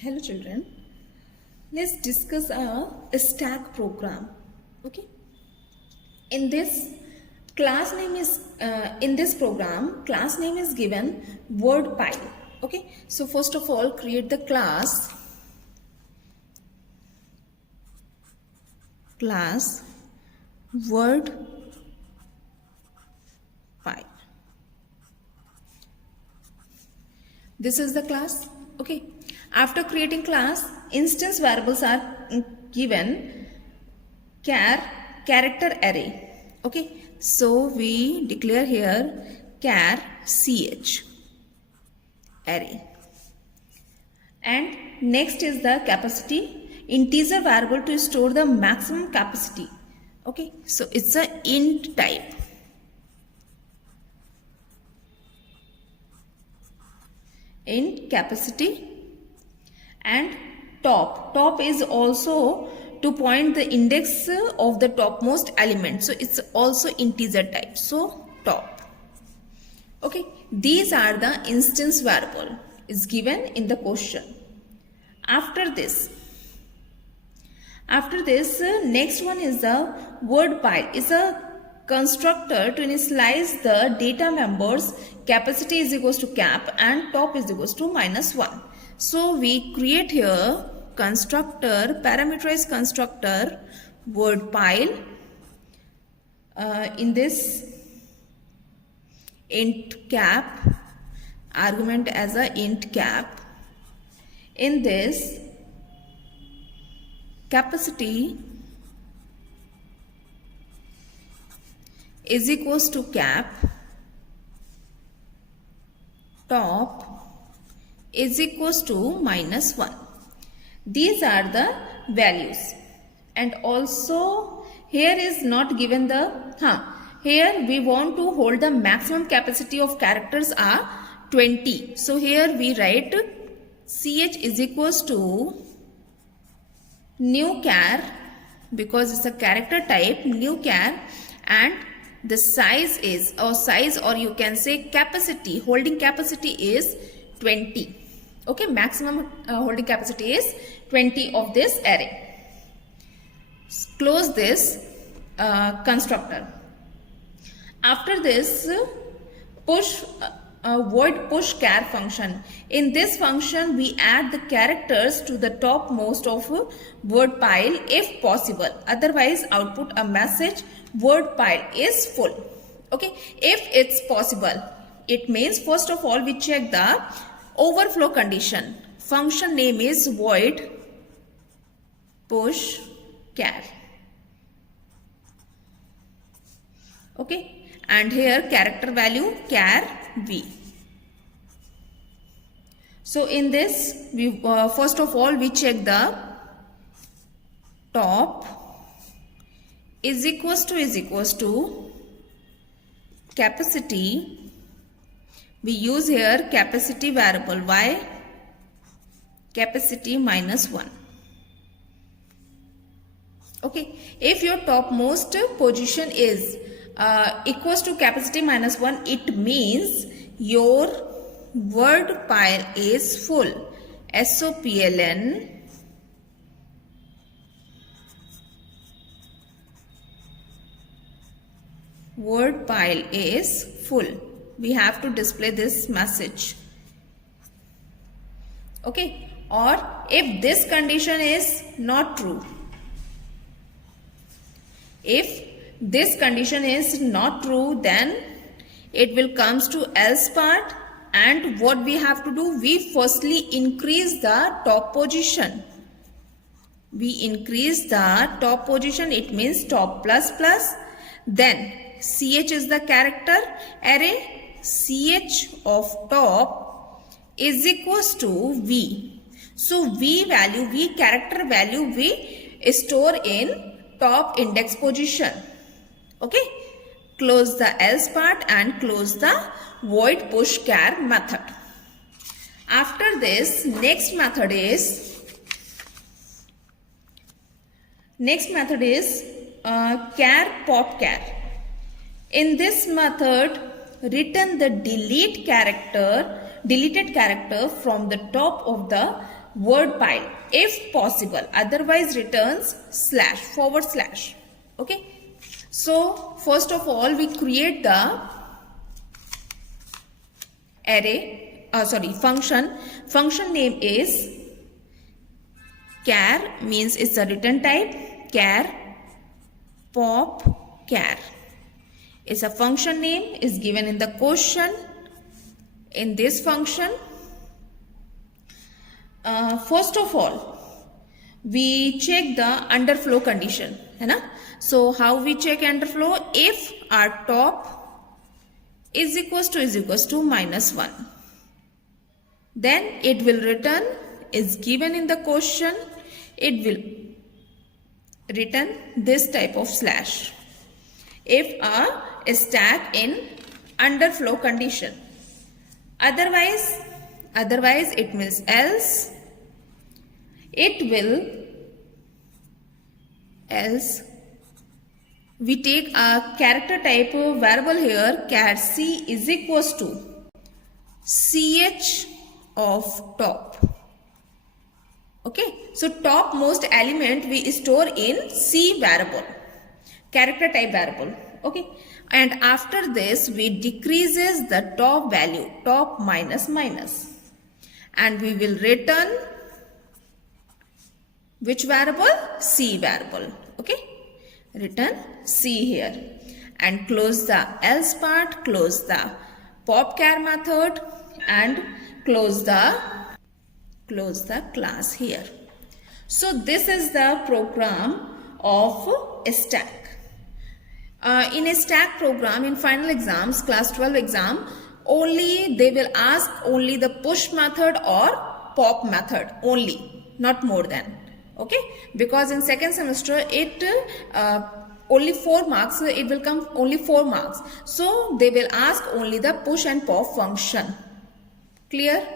Hello children, let's discuss a stack program. Okay, in this class name is in this program class name is given word pile. Okay, so first of all create the class word pile. This is the class. Okay, after creating class, instance variables are given character array. Okay, so we declare here char ch array, and next is the capacity integer variable to store the maximum capacity. Okay, so it's a int type. Int capacity, and top is also to point the index of the topmost element, so it's also integer type, so top. Okay, these are the instance variable is given in the question. After this next one is the word pile. Is a constructor to initialize the data members. Capacity is equals to cap and top is equals to -1. So we create here constructor, parameterized constructor word pile. In this int cap, argument as a int cap. In this capacity is equals to cap, top is equals to -1. These are the values, and also here is not given the here we want to hold the maximum capacity of characters are 20. So here we write ch is equals to new char, because it's a character type, new char, and the size is or you can say capacity, holding capacity is 20. Okay, maximum holding capacity is 20 of this array. Close this constructor. After this push void push char function. In this function we add the characters to the topmost of word pile if possible, otherwise output a message word pile is full. Okay, if it's possible, it means first of all we check the overflow condition. Function name is void push char. Okay, and here character value char v. So in this we first of all we check the top is equals to capacity. We use here capacity variable. Why? Capacity -1. Okay, if your topmost position is equals to capacity -1, it means your word pile is full. SOPLN word pile is full. We have to display this message. Okay, or if this condition is not true, if this condition is not true, then it will comes to else part, and what we have to do, we firstly increase the top position. We increase the top position, it means top plus plus, then ch is the character array, ch of top is equals to v. So v value, v character value we store in top index position. Okay, close the else part and close the void push char method. After this next method is char pot char. In this method return the deleted character from the top of the word pile if possible, otherwise returns slash /. Okay, so first of all we create the array, function name is char, means it's a return type, char pop char is a function name, is given in the question. In this function, first of all we check the underflow condition, है ना? So how we check underflow? If our top is equals to -1, then it will return, is given in the question, it will return this type of slash if a stack in underflow condition. Otherwise it means else we take a character type variable here, char c is equals to ch of top. Okay, so topmost element we store in C variable, character type variable. Okay, and after this we decreases the top value, top minus, and we will return which variable? C variable. Okay, return C here, and close the else part, close the popchar method, and close the class here. So this is the program of a stack. In a stack program, in final exams, class 12 exam, only they will ask only the push method or pop method only, not more than. Okay, because in second semester it only 4 marks, it will come only 4 marks. So they will ask only the push and pop function. Clear?